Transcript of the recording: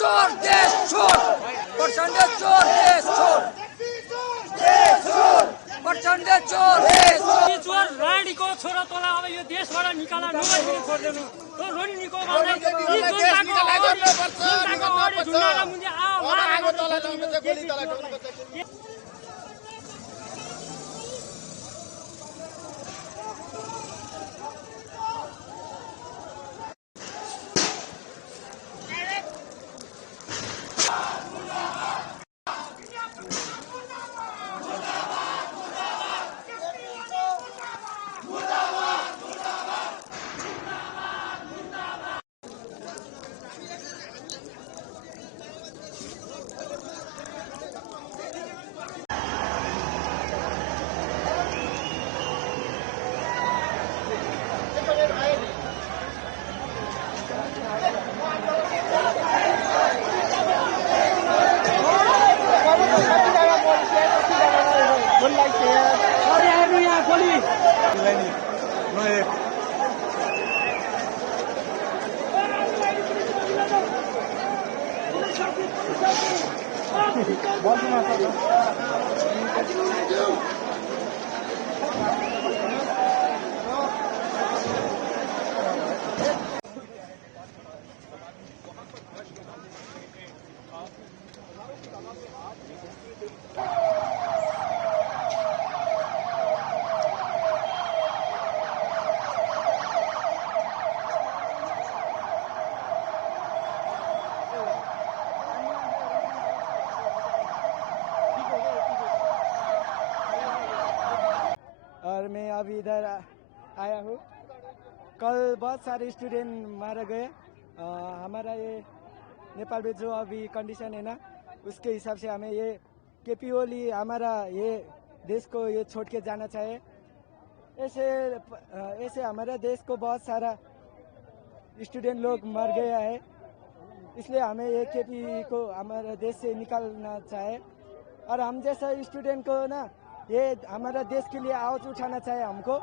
चोर देश छोड़, प्रचंड चोर देश छोड़, प्रचंड चोर देश छोड़। चोर रानी को छोरा तोला अब यो देशबाट निकाला नोबल पनि छोड्दैन तो रोनी निको भन्दै यी जनताको अगाडि झुन्डाका मुनि मारेको तला गोली तला और मैं अभी इधर आया हूँ। कल बहुत सारे स्टूडेंट मारा गए। हमारा ये नेपाल में जो अभी कंडीशन है ना, उसके हिसाब से हमें ये केपी ओली हमारा ये देश को ये छोड़ के जाना चाहिए। ऐसे हमारा देश को बहुत सारा स्टूडेंट लोग मर गया है, इसलिए हमें ये केपी को हमारे देश से निकालना चाहिए। और हम जैसा स्टूडेंट को ना ये हमारा देश के लिए आवाज उठाना चाहिए हमको।